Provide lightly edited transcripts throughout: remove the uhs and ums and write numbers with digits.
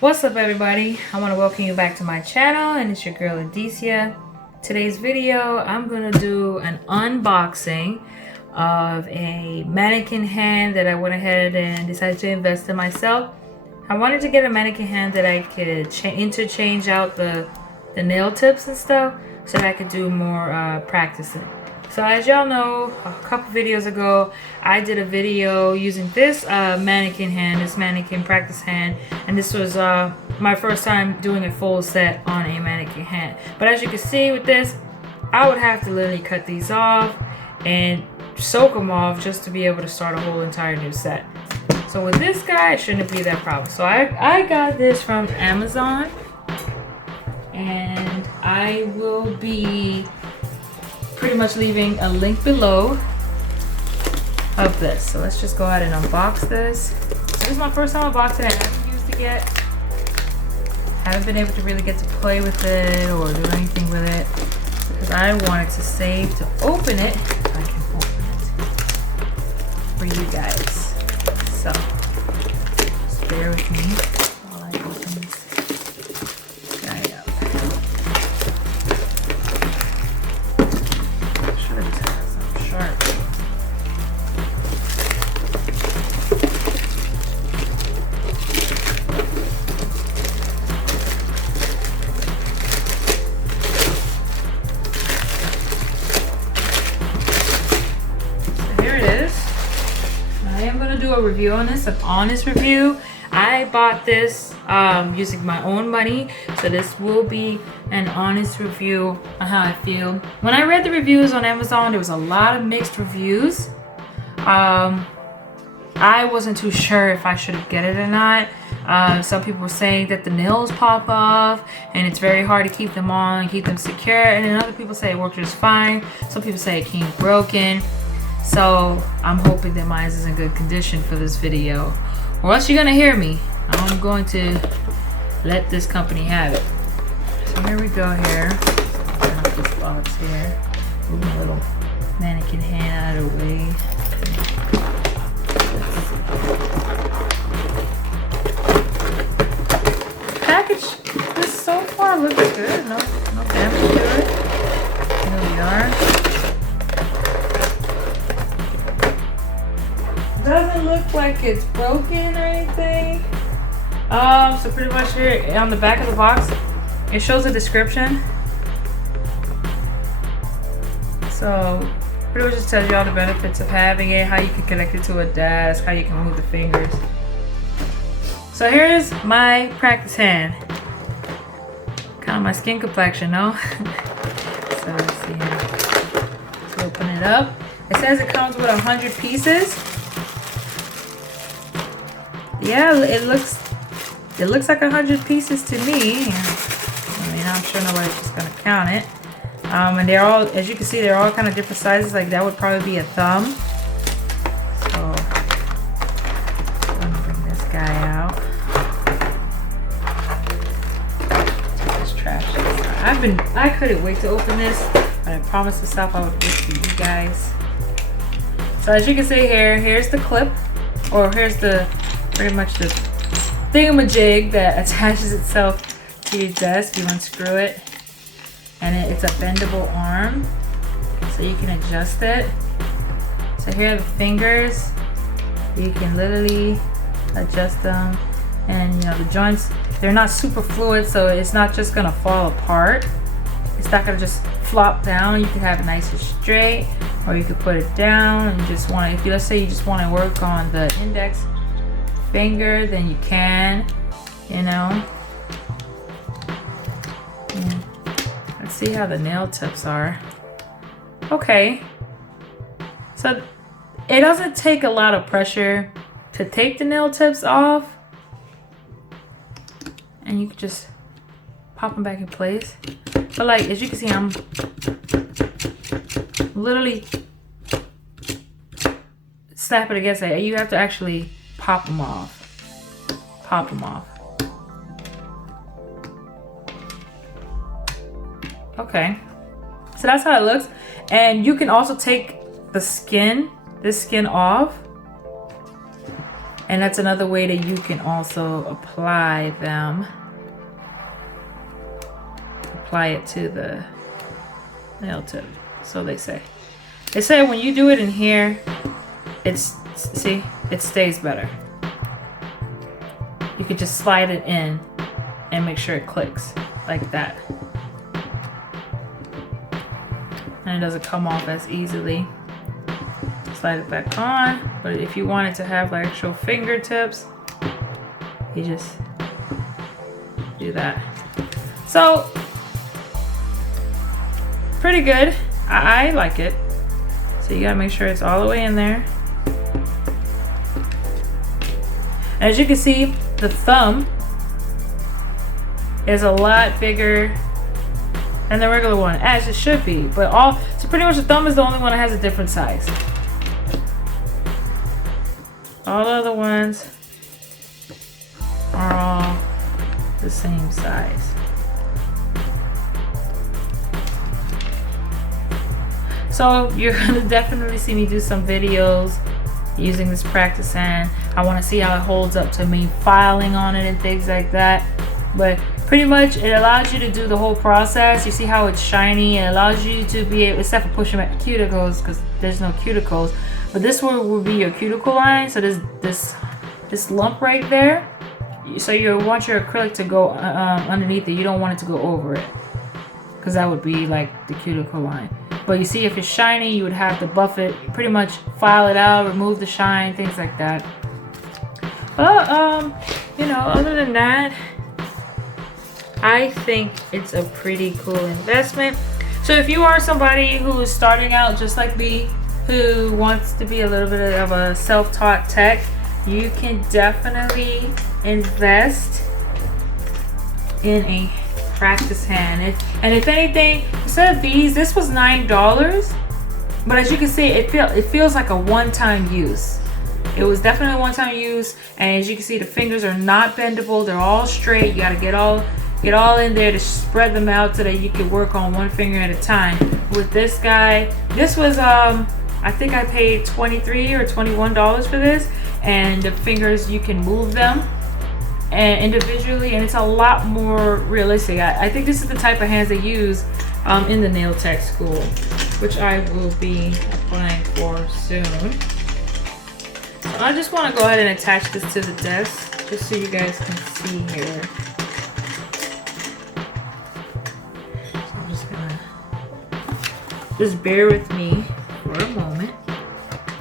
What's up, everybody? I want to welcome you back to my channel, and it's your girl Indicia. Today's video, I'm going to do an unboxing of a mannequin hand that I went ahead and decided to invest in myself. I wanted to get a mannequin hand that I could interchange out the nail tips and stuff so that I could do more practicing. So as y'all know, a couple videos ago, I did a video using this mannequin hand, this mannequin practice hand, and this was my first time doing a full set on a mannequin hand. But as you can see with this, I would have to literally cut these off and soak them off just to be able to start a whole entire new set. So with this guy, it shouldn't be that problem. So I got this from Amazon, and I will be pretty much leaving a link below of this. So let's just go ahead and unbox this. This is my first time unboxing it. I haven't used it yet. Haven't been able to really get to play with it or do anything with it because I wanted to save to open it. If I can open it for you guys. So just bear with me while I open this guy up. Do a review on this, an honest review. I bought this using my own money, so this will be an honest review on how I feel. When I read the reviews on Amazon, there was a lot of mixed reviews. I wasn't too sure if I should get it or not. Some people were saying that the nails pop off and it's very hard to keep them on and keep them secure, and then other people say it worked just fine. Some people say it came broken. So I'm hoping that mine is in good condition for this video, or else you're gonna hear me. I'm going to let this company have it. So here we go here. Turn off this box here. Move my little mannequin hand out of the way. The package, this so far looks good. No damage to it. Here we are. Doesn't look like it's broken or anything. So pretty much here on the back of the box, it shows a description. So pretty much just tells you all the benefits of having it, how you can connect it to a desk, how you can move the fingers. So here's my practice hand. Kind of my skin complexion, no? So let's see here. Let's open it up. It says it comes with 100 pieces. Yeah, it looks like 100 pieces to me. I mean, I'm sure nobody's just gonna count it. And they're all, as you can see, they're all kind of different sizes. Like that would probably be a thumb. So let me bring this guy out. Take this trash. I couldn't wait to open this, but I promised myself I would wait for you guys. So as you can see here, here's the clip, or here's the pretty much the thingamajig that attaches itself to your desk. You unscrew it, and it's a bendable arm, so you can adjust it. So here are the fingers. You can literally adjust them, and you know the joints, they're not super fluid, so it's not just gonna fall apart. It's not gonna just flop down. You can have it nice and straight, or you could put it down and you just want to, if you, let's say you just want to work on the index finger, then you can, you know. Yeah. Let's see how the nail tips are. Okay, so it doesn't take a lot of pressure to take the nail tips off, and you can just pop them back in place. But like, as you can see, I'm literally snapping against it. You have to actually pop them off. Pop them off. Okay. So that's how it looks. And you can also take the skin, this skin off. And that's another way that you can also apply them. Apply it to the nail tip, so they say. They say when you do it in here, see, it stays better. You could just slide it in and make sure it clicks like that. And it doesn't come off as easily. Slide it back on. But if you want it to have like actual fingertips, you just do that. So, pretty good. I like it. So you gotta make sure it's all the way in there. As you can see, the thumb is a lot bigger than the regular one, as it should be. But so pretty much the thumb is the only one that has a different size. All the other ones are all the same size. So you're gonna definitely see me do some videos using this practice hand. I wanna see how it holds up to me filing on it and things like that. But pretty much it allows you to do the whole process. You see how it's shiny. It allows you to be able, except for pushing back the cuticles because there's no cuticles. But this will be your cuticle line. So this lump right there. So you want your acrylic to go underneath it. You don't want it to go over it, because that would be like the cuticle line. But you see, if it's shiny, you would have to buff it, pretty much file it out, remove the shine, things like that. But you know, other than that, I think it's a pretty cool investment. So if you are somebody who is starting out just like me, who wants to be a little bit of a self-taught tech, you can definitely invest in a practice hand. And if anything, instead of these, this was $9, but as you can see, it feels like a one-time use. It was definitely a one-time use, and as you can see, the fingers are not bendable. They're all straight. You got to get all in there to spread them out so that you can work on one finger at a time. With this guy, this was I think I paid $23 or $21 for this, and the fingers, you can move them and individually, and it's a lot more realistic. I think this is the type of hands they use in the nail tech school, which I will be applying for soon. So I just want to go ahead and attach this to the desk just so you guys can see here. So I'm just gonna bear with me for a moment. So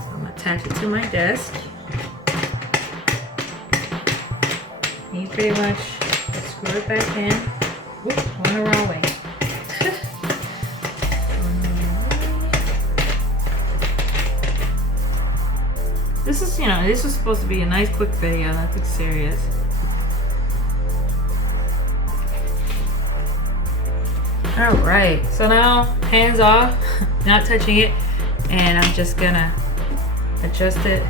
I'm gonna attach it to my desk. You pretty much screw it back in. Whoop, going the wrong way. This is, this is supposed to be a nice quick video, nothing serious. Alright, so now hands off, not touching it, and I'm just gonna adjust it.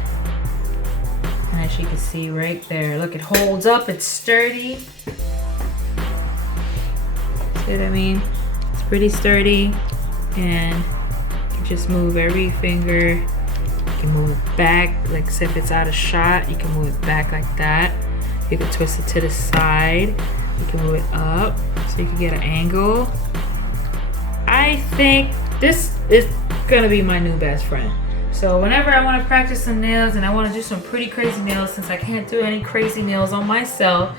And as you can see right there, look, it holds up, it's sturdy. See what I mean? It's pretty sturdy, and you can just move every finger. You can move it back, like if it's out of shot, you can move it back like that. You can twist it to the side. You can move it up so you can get an angle. I think this is gonna be my new best friend. So whenever I want to practice some nails and I want to do some pretty crazy nails, since I can't do any crazy nails on myself,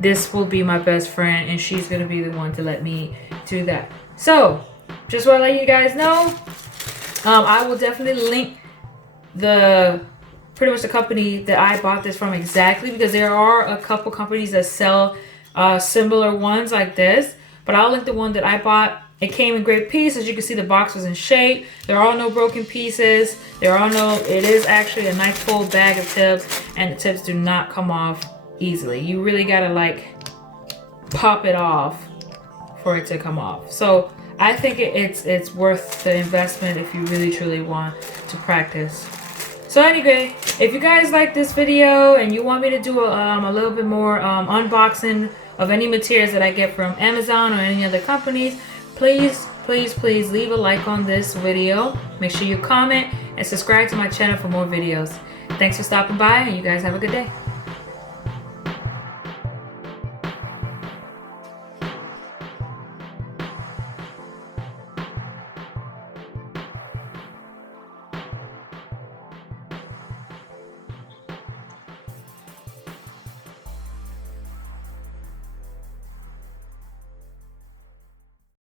this will be my best friend, and she's gonna be the one to let me do that. So just want to let you guys know, I will definitely link pretty much the company that I bought this from exactly, because there are a couple companies that sell similar ones like this, but I'll link the one that I bought. It came in great pieces. As you can see, the box was in shape. There are no broken pieces. It is actually a nice full bag of tips, and the tips do not come off easily. You really gotta like pop it off for it to come off. So I think it's worth the investment if you really truly want to practice. So anyway, if you guys like this video and you want me to do a little bit more unboxing of any materials that I get from Amazon or any other companies, please leave a like on this video. Make sure you comment and subscribe to my channel for more videos. Thanks for stopping by, and you guys have a good day.